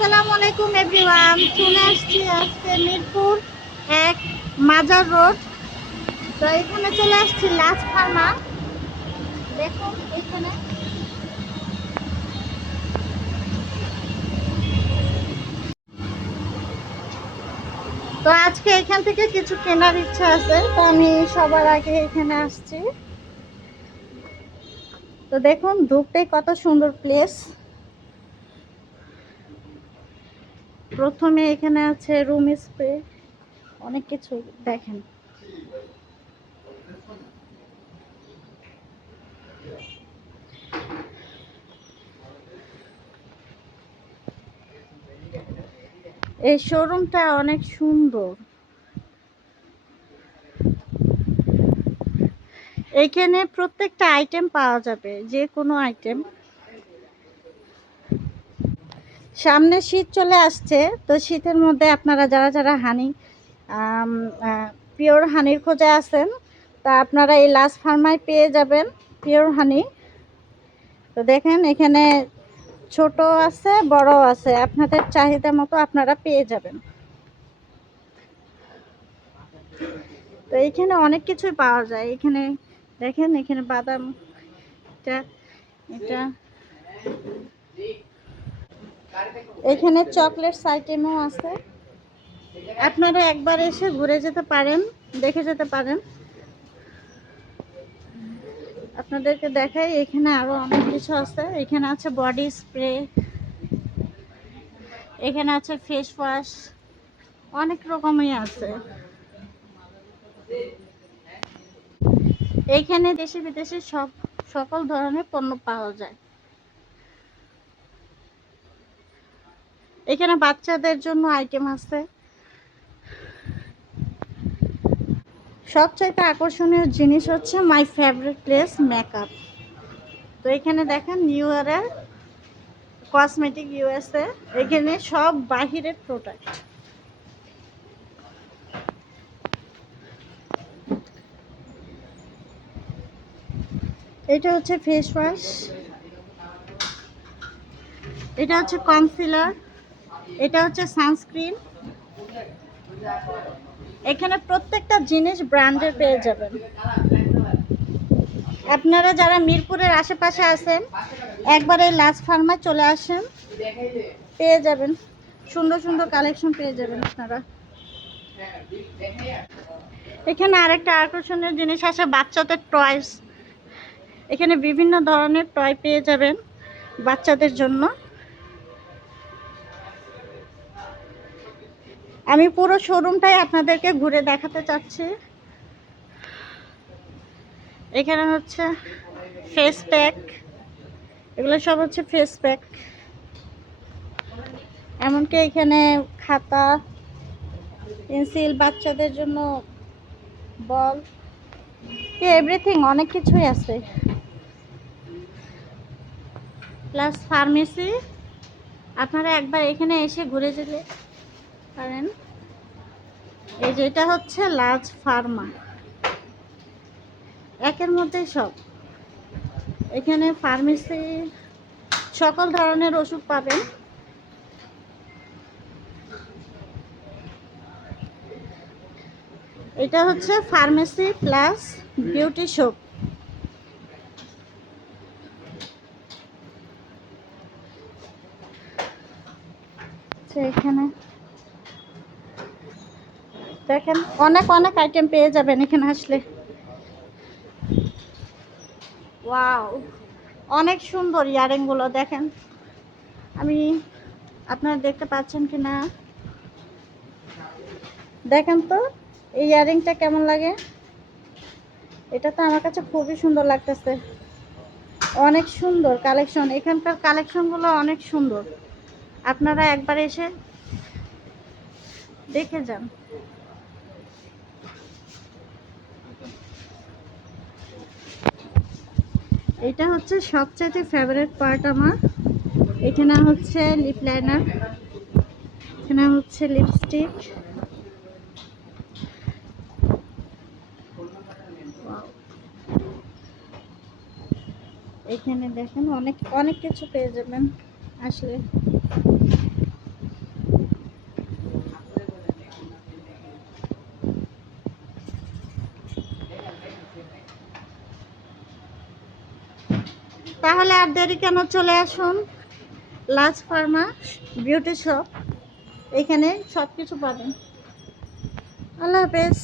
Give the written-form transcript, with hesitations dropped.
আসসালামু আলাইকুম এভরিওয়ান, চলে আসছি আজকে মিরপুর এক মাজার রোড। তো এখানে চলে আসছি লাস্ট ফার্মা। দেখুন এখানে তো আজকে এখান থেকে কিছু কেনার ইচ্ছা আছে, তো আমি সবার আগে এখানে আসছি। তো দেখুন ঢুকতেই কত সুন্দর প্লেস। প্রথমে এখানে আছে রুম স্প্রে, অনেক কিছু দেখেন। এই শোরুমটা অনেক সুন্দর। এখানে প্রত্যেকটা আইটেম পাওয়া যাবে, যে কোনো আইটেম। সামনে শীত চলে আসছে, তো শীতের মধ্যে আপনারা যারা যারা হানি পিওর হানির খোঁজে আছেন, তা আপনারা এই লাস্ট ফার্মায় পেয়ে যাবেন পিওর হানি। তো দেখেন এখানে ছোট আছে, বড় আছে, আপনাদের চাহিদা মতো আপনারা পেয়ে যাবেন। তো এইখানে অনেক কিছুই পাওয়া যায়। এখানে দেখেন, এখানে বাদাম, এটা এটা এখানে চকলেটস আইটেমও আছে। আপনারা একবার এসে ঘুরে যেতে পারেন, দেখে যেতে পারেন। আপনাদেরকে দেখাই, এখানে আরো অনেক কিছু আছে। এখানে আছে বডি স্প্রে, এখানে আছে ফেস ওয়াশ, অনেক রকমই আছে। এখানে দেশি বিদেশি সকল ধরনের পণ্য পাওয়া যায়। এখানে বাচ্চাদের জন্য আইটেম আছে। সবচাইতে আকর্ষণীয় জিনিস হচ্ছে মাই ফেভারিট প্লেস, মেকআপ। তো এখানে দেখেন নিউ ইয়ারের কসমেটিক ইউএসএ, এখানে সব বাহিরের প্রোডাক্ট। এটা হচ্ছে ফেস ওয়াশ, এটা হচ্ছে কনসিলার, এটা হচ্ছে সানস্ক্রিন। এখানে প্রত্যেকটা জিনিস ব্র্যান্ডের পেয়ে যাবেন। আপনারা যারা মিরপুরের আশেপাশে আছেন, একবার এই লাস্ট ফার্মায় চলে আসেন, পেয়ে যাবেন সুন্দর সুন্দর কালেকশন পেয়ে যাবেন আপনারা। এখানে আরেকটা আকর্ষণীয় জিনিস আছে, বাচ্চাদের টয়স। এখানে বিভিন্ন ধরনের টয় পেয়ে যাবেন বাচ্চাদের জন্য। আমি পুরো শোরুমটাই আপনাদেরকে ঘুরে দেখাতে চাচ্ছি। এখানে হচ্ছে ফেস প্যাক, এগুলো সব হচ্ছে ফেস প্যাক। এমনকি এখানে খাতা, পেন্সিল, বাচ্চাদের জন্য বল, এভরিথিং, অনেক কিছুই আছে। প্লাস ফার্মেসি, আপনারা একবার এখানে এসে ঘুরে যেতে পারেন। এই যে এটা হচ্ছে লার্জ ফার্মা, একের মধ্যেই সব। এখানে ফার্মেসি, সকল ধরনের ওষুধ পাবেন। এটা হচ্ছে ফার্মেসি প্লাস বিউটি শপ। এখানে দেখেন অনেক অনেক আইটেম পেয়ে যাবেন এখানে আসলে। ওয়াও, অনেক সুন্দর ইয়ারিং গুলো দেখেন। আমি, আপনারা দেখতে পাচ্ছেন কিনা দেখেন তো, এই ইয়ারিংটা কেমন লাগে। এটা তো আমার কাছে খুবই সুন্দর লাগতেছে। অনেক সুন্দর কালেকশন, এখানকার কালেকশনগুলো অনেক সুন্দর। আপনারা একবার এসে দেখে যান। এটা হচ্ছে সবচেয়ে ফেভারিট পার্ট আমার। এখানে হচ্ছে লিপ লাইনার, এখানে হচ্ছে লিপস্টিক। এখানে দেখেন অনেক অনেক কিছু পেয়ে যাবেন আসলে। তাহলে আর দেরি কেন, চলে আসুন লাজ ফার্মা বিউটি শপ, এখানে সব কিছু পাবেন। আল্লাহ হাফেজ।